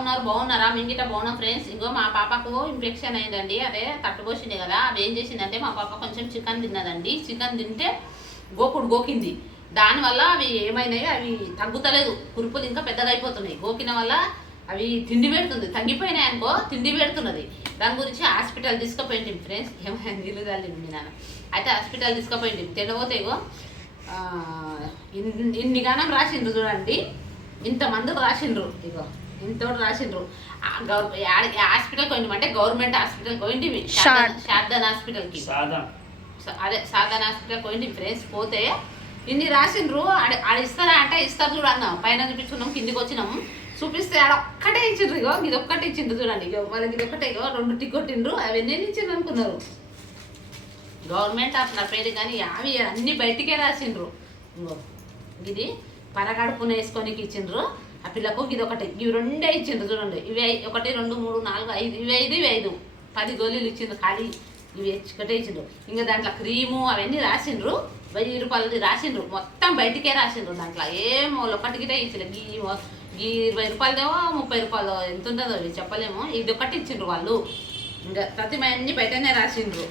ఉన్నారు? బాగున్నారా? మింగిట బాగున్నాం ఫ్రెండ్స్. ఇంకో మా పాపకు ఇన్ఫెక్షన్ అయిందండి. అదే తట్టుపోసింది కదా, అవి ఏం చేసిందంటే మా పాప కొంచెం చికెన్ తిన్నదండి. చికెన్ తింటే గోకింది. దానివల్ల అవి ఏమైనాయి, అవి తగ్గుతలేదు, కురుపులు ఇంకా పెద్దగా అయిపోతున్నాయి. గోకిన వల్ల అవి తిండి పెడుతుంది, తగ్గిపోయినాయి అనుకో, తిండి పెడుతున్నది. దాని గురించి హాస్పిటల్ తీసుకుపోయింది ఫ్రెండ్స్. ఏమైనా నీళ్ళు తల్లింది నాన్న. అయితే హాస్పిటల్ తీసుకుపోయింది. తినబోతే ఇగో ఇన్ని గానం రాసిండ్రు చూడండి, ఇంతమంది రాసిండ్రు. ఇగో ఇంతోటి రాసిండ్రు. హాస్పిటల్కి పోయింది అంటే గవర్నమెంట్ హాస్పిటల్కి పోయింది, శారదాన్ హాస్పిటల్కి. అదే సాధారణ హాస్పిటల్కి పోయింది ఫ్రెండ్స్. పోతే ఇన్ని రాసిండ్రు. ఆడ ఇస్తారా అంటే ఇస్తారు చూడన్నా. పైన చూపించుకున్నాం, కిందికి వచ్చినాము, చూపిస్తే ఆడ ఒక్కటే ఇచ్చిండ్రు. ఇగో ఇది ఒక్కటే ఇచ్చిండ్రు చూడండి. ఇగో వాళ్ళకి ఇది ఒక్కటే, ఇగో 2 టిక్కొట్టిండ్రు. అవి ఎన్ని ఇచ్చిండ్రు అనుకున్నారు? గవర్నమెంట్ నా పేరు కానీ అవి అన్ని బయటికే రాసిండ్రు. ఇంకో ఇది పరగడుపున వేసుకొనికి ఇచ్చిండ్రు ఆ పిల్లకు. ఇది ఒకటి, ఇవి 2 ఇచ్చిండ్రు చూడండి. ఇవి 1 2 3 4 5, ఇవి 5 10 గోళీలు ఇచ్చిండ్రు ఖాళీ. ఇవి ఒకటే ఇచ్చిండ్రు. ఇంకా దాంట్లో క్రీము అవన్నీ రాసిండ్రు. 1000 రూపాయలది రాసిండ్రు. మొత్తం బయటికే రాసిండ్రు. దాంట్లో ఏం ఒకటికిటే ఇచ్చిండ్రు. ఈ 20 రూపాయలదేమో 30 రూపాయలు ఎంత ఉంటుందో అవి చెప్పలేము. ఇది ఒకటి ఇచ్చిండ్రు వాళ్ళు. ఇంకా ప్రతి అన్ని బయటనే రాసిండ్రు.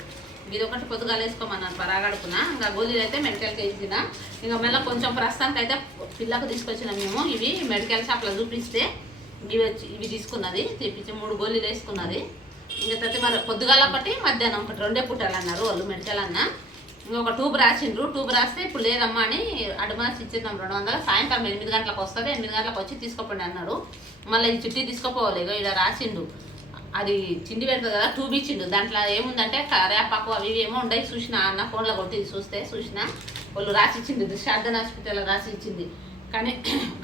ఇది ఒకటి పొద్దుగాలు వేసుకోమన్నాను పరాగడుపున. ఇంకా గోళీలు అయితే మెడికల్కి ఇచ్చిన. ఇంకా మళ్ళీ కొంచెం ప్రస్తుతానికి అయితే పిల్లకు తీసుకొచ్చినాం మేము. ఇవి మెడికల్ షాప్లో చూపిస్తే ఇవి తీసుకున్నది, తెప్పించి 3 గోళీలు వేసుకున్నది. ఇంకా ప్రతి మరి పొద్దుగాల ఒకటి, మధ్యాహ్నం ఒకటి, 2 పూటలు అన్నారు వాళ్ళు మెడికల్ అన్న. ఇంకొక ట్యూబ్ రాసిండ్రు. ట్యూబ్ రాస్తే ఇప్పుడు లేదమ్మా అని అడ్వాన్స్ ఇచ్చేద్దాం 200. సాయంత్రం 8 గంటలకు వస్తుంది, 8 గంటలకు వచ్చి తీసుకోపోండి అన్నాడు. మళ్ళీ ఈ చిట్టి తీసుకోపోవాలి. ఇక ఇలా రాసిండు. అది చిండి పెడుతుంది కదా, ట్యూబ్ ఇచ్చిండు. దాంట్లో ఏముందంటే రేపాకు అవి ఏమో ఉండయి. చూసిన అన్న ఫోన్లో కొట్టి చూసిన వాళ్ళు రాసి ఇచ్చింది. శారదాన్ హాస్పిటల్లో రాసి ఇచ్చింది. కానీ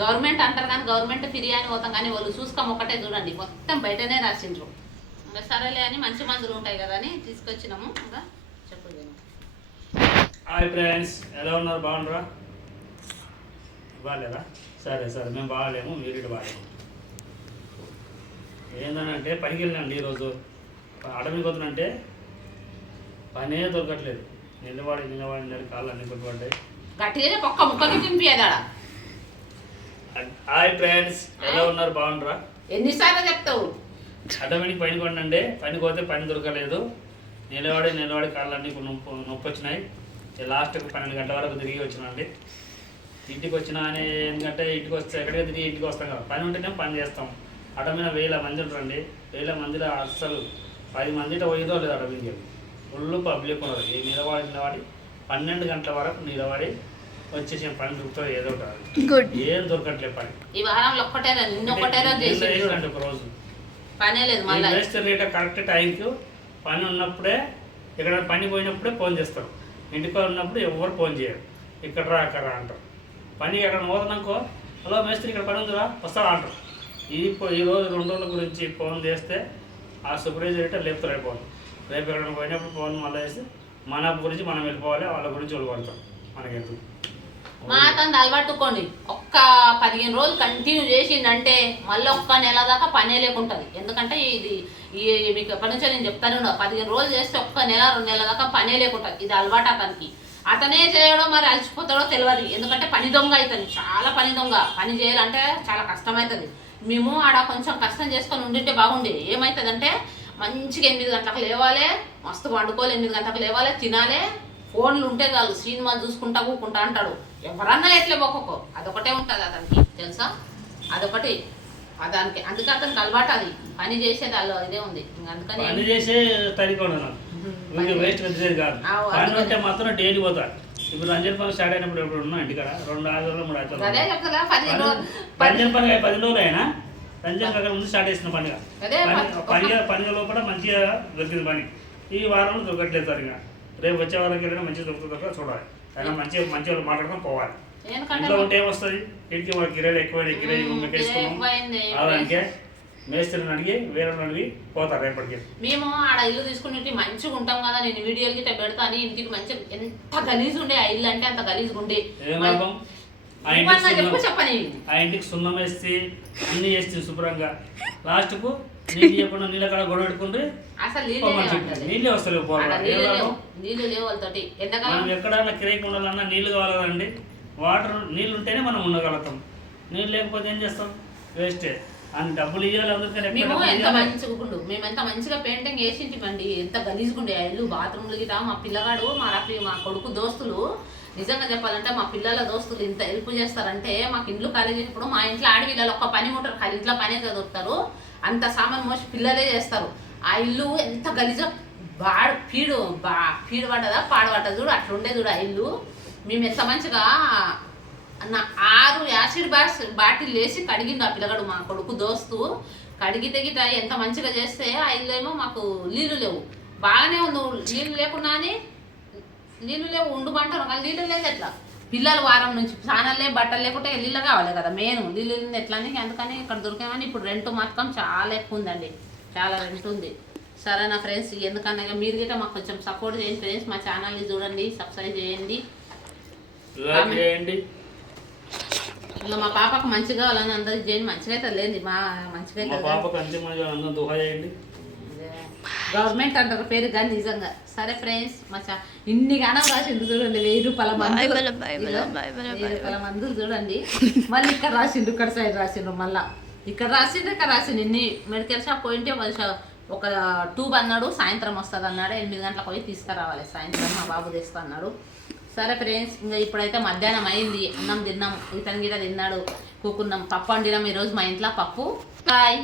గవర్నమెంట్ అంటారు కానీ గవర్నమెంట్ ఫ్రీ అని పోతాం, కానీ వాళ్ళు చూసుకోం ఒకటే చూడండి, మొత్తం బయటనే రాసిండ్రు. ఇంకా సరేలే అని మంచి మందులు ఉంటాయి కదా అని తీసుకొచ్చినాము. ఇంకా చెప్పు. హాయ్ ఫ్రెండ్స్, ఎలా ఉన్నారు? బాగున్నారా? బాగాలేదా? సరే మేము బాగాలేము, మీరు బాగాలేము. ఏంటంటే పనికి వెళ్ళినండి ఈరోజు. అడవికి వద్దునంటే పనే దొరకట్లేదు. నిలబడి కాళ్ళు అన్ని కొట్టుబడ్డాయి. హాయ్ ఫ్రెండ్స్, ఎలా ఉన్నారు? బాగున్నారా? ఎన్నిసార్లు చెప్తావు? అడవికి పని కొనండి. పనికి పోతే పని దొరకలేదు. నిలబడి కాళ్ళు అన్ని నొప్పి వచ్చినాయి. లాస్ట్కి 12 గంటల వరకు తిరిగి వచ్చినండి. ఇంటికి వచ్చినా అని, ఎందుకంటే ఇంటికి వస్తే ఎక్కడికి తిరిగి ఇంటికి వస్తాం కదా, పని ఉంటేనే పని చేస్తాం. అడవిన 1000 మంది ఉంటారండి. 1000 మందిలో అస్సలు 10 మందితో పోయేదో లేదు. అడవికి ఫుల్ పబ్లిక్ ఉన్నారు. నిలబడి 12 గంటల వరకు నిలబడి వచ్చేసి పని దొరుకుతుంది. ఏదో ఒకటి ఏం దొరకట్లేదు పని. ఈ వారంలో ఒక రోజు పనే లేదు. వేస్తే రేట కరెక్ట్ టైంకి పని ఉన్నప్పుడే, ఇక్కడ పని పోయినప్పుడే ఫోన్ చేస్తారు. ఇంటికి ఉన్నప్పుడు ఎవరు ఫోన్ చేయరు. ఇక్కడ రా అక్కడ రా అంటారు. పని ఎక్కడ పోతున్నాకో, హలో మేస్త్రి ఇక్కడ పని ఉందిరా వస్తారా అంటారు. ఈరోజు 2 రోజుల గురించి ఫోన్ చేస్తే ఆ సూపర్వైజర్ అయితే లేపుతారు అయిపోవాలి. రేపు ఎక్కడ పోయినప్పుడు ఫోన్ మళ్ళీ వేస్తే మన గురించి మనం వెళ్ళిపోవాలి, వాళ్ళ గురించి వాళ్ళు పడతాం. మనకెందుకు మా అతను అలవాటుకోండి. ఒక్క 15 రోజులు కంటిన్యూ చేసిందంటే మళ్ళీ ఒక్క నెల దాకా పనే లేకుంటుంది. ఎందుకంటే ఇది మీకు ఎప్పటి నుంచో నేను చెప్తాను, 15 రోజులు చేస్తే ఒక్క నెల 2 నెలల దాకా పనే లేకుంటుంది. ఇది అలవాటు అతనికి. అతనే చేయడం మరి అలసిపోతాడో తెలియదు. ఎందుకంటే పని దొంగ అవుతుంది, చాలా పని దొంగ. పని చేయాలంటే చాలా కష్టమవుతుంది. మేము ఆడ కొంచెం కష్టం చేసుకొని ఉండింటే బాగుండేది. ఏమవుతుందంటే మంచిగా 8 గంటలకు లేవాలి, మస్తు వండుకోవాలి, 8 గంటలకు లేవాలి, తినాలి, ఫోన్లు ఉంటే చాలు, సినిమాలు చూసుకుంటా కూకుంటా అంటాడు. ఎవరన్నా ఎట్లే ఒక్కొక్క అదొకటే ఉంటుంది అతనికి, తెలుసా? అదొకటి దానికి. అందుకే అతనికి అలవాటు. అది పని చేసేది అలా ఇదే ఉంది. అందుకని పని చేసే వేస్ట్ కాదు. పని ఉంటే మాత్రం డైలీ పోతారు. ఇప్పుడు రంజన్ పని స్టార్ట్ అయినప్పుడు ఎప్పుడు ఉన్నా ఇంటికాడ 2 ఆదివారాలు 3 ఆదివారాలు రంజన్ పని 10 రోజులు అయినా రంజన్ అక్కడ ముందు స్టార్ట్ చేసిన పండుగ. పండుగ లోపల మంచిగా దొరికింది పని. ఈ వారంలో దొరకట్లేదు సార్. ఇంకా రేపు వచ్చే వారానికి వెళ్ళినా మంచిగా దొరుకుతుందో చూడాలి. అయినా మంచి వాళ్ళు మాట్లాడుకొని పోవాలి. ఇంట్లో ఉంటే ఏమొస్తుంది? ఇంటికి వాళ్ళకి గిరాలు ఎక్కువైనా గిరాయి వేసుకున్నాం. అలాగే మేస్త్రిని అడిగి వేరే అడిగి పోతారు రేపటికి. మేము ఆడ ఇల్లు తీసుకుని మంచిగా ఉంటాం కదా, నేను వీడియోలు గిట్ట పెడతాను. ఇంటికి మంచిగా ఎంత గలీజ్ ఉండే ఆ ఇల్లు అంటే, అంత గలీజ్గా ఉండే. చెప్పని ఆ ఇంటికి సున్నం వేసి అన్ని వేస్తుంది శుభ్రంగా. లాస్ట్కు నీళ్ళు చెప్పకుండా నీళ్ళ కాడ గొడవ పెట్టుకుంటే అసలు నీళ్ళే వస్తలేవు. నీళ్ళు లేవు వాళ్ళతోటి. మనం ఎక్కడన్నా కిరాయికి ఉండాలన్నా నీళ్ళు కావాలి కదండి. నీళ్ళు ఉంటేనే మనం ఉండగలుగుతాం. నీళ్ళు లేకపోతే ఏం చేస్తాం? వేస్టే. అని డబ్బులు ఇవ్వాలి అందరికీ. మేము ఎంత మంచిగా పెయింటింగ్ వేసింటిమండి, ఎంత గలీజ్గుండే ఆ ఇల్లు, బాత్రూమ్లు గిట. మా పిల్లగాడు మా కొడుకు దోస్తులు నిజంగా చెప్పాలంటే మా పిల్లల దోస్తులు ఇంత హెల్ప్ చేస్తారంటే, మాకు ఇండ్లు ఖాళీ చేసినప్పుడు మా ఇంట్లో ఆడపిల్లలు ఒక్క పని ఉంటారు, ఖాళీ ఇంట్లో పనే చదువుతారు, అంత సామాన్ మోసి పిల్లలే చేస్తారు. ఆ ఇల్లు ఎంత గలీజో పీడు పడ్డదా పాడబడ్డది చూడు, అట్లుండే చూడు ఆ ఇల్లు. మేము ఎంత మంచిగా 6 యాసిడ్ బాటిల్ వేసి కడిగిండు ఆ పిల్లగాడు మా కొడుకు దోస్తు. కడిగితే గిట ఎంత మంచిగా చేస్తే ఆ ఇల్లు ఏమో మాకు నీళ్ళు లేవు, బాగానే ఉంది. నీళ్ళు లేకున్నా అని నీళ్ళు లేవు ఉండుమంటారు, కానీ నీళ్ళు లేదు ఎట్లా? పిల్లలు వారం నుంచి స్నానాలు లేవు, బట్టలు లేకుంటే నీళ్ళు కావాలి కదా మెయిన్. నీళ్ళు ఎట్లా అని అందుకని ఇక్కడ దొరికామని. ఇప్పుడు రెంట్ మాత్రం చాలా ఎక్కువ ఉందండి, చాలా రెంట్ ఉంది. సరేనా ఫ్రెండ్స్, ఎందుకన్నా మీరు గిట్ట మాకు కొంచెం సపోర్ట్ చేయండి ఫ్రెండ్స్. మా ఛానల్ని చూడండి, సబ్స్క్రైబ్ చేయండి. ఇంకా మా పాపకు మంచిగా కావాలని అందరికి చేయండి. మంచిగా అయితే లేదు, మా మంచిగా అయితే గవర్నమెంట్ అంటారు పేరు కానీ నిజంగా. సరే ఫ్రెండ్స్, మా ఇన్ని గానం రాసిండు చూడండి, 1000 రూపాయల మందులు చూడండి. మళ్ళీ ఇక్కడ రాసిండు, ఇక్కడ సైడ్ రాసిండు, మళ్ళీ ఇక్కడ రాసిండు ఇన్ని. మెడికల్ షాప్ పోయింటే ఒక ట్యూబ్ అన్నాడు, సాయంత్రం వస్తుంది అన్నాడు. 8 గంటలకు పోయి తీసుకురావాలి సాయంత్రం, మా బాబు తెస్తా అన్నాడు. సరే ఫ్రెండ్స్, ఇంకా ఇప్పుడైతే మధ్యాహ్నం అయింది, అన్నం తిన్నాం, ఇతను గిట తిన్నాడు, కూకున్నాం, పప్పు వండినాం ఈరోజు మా ఇంట్లో పప్పు. బాయ్.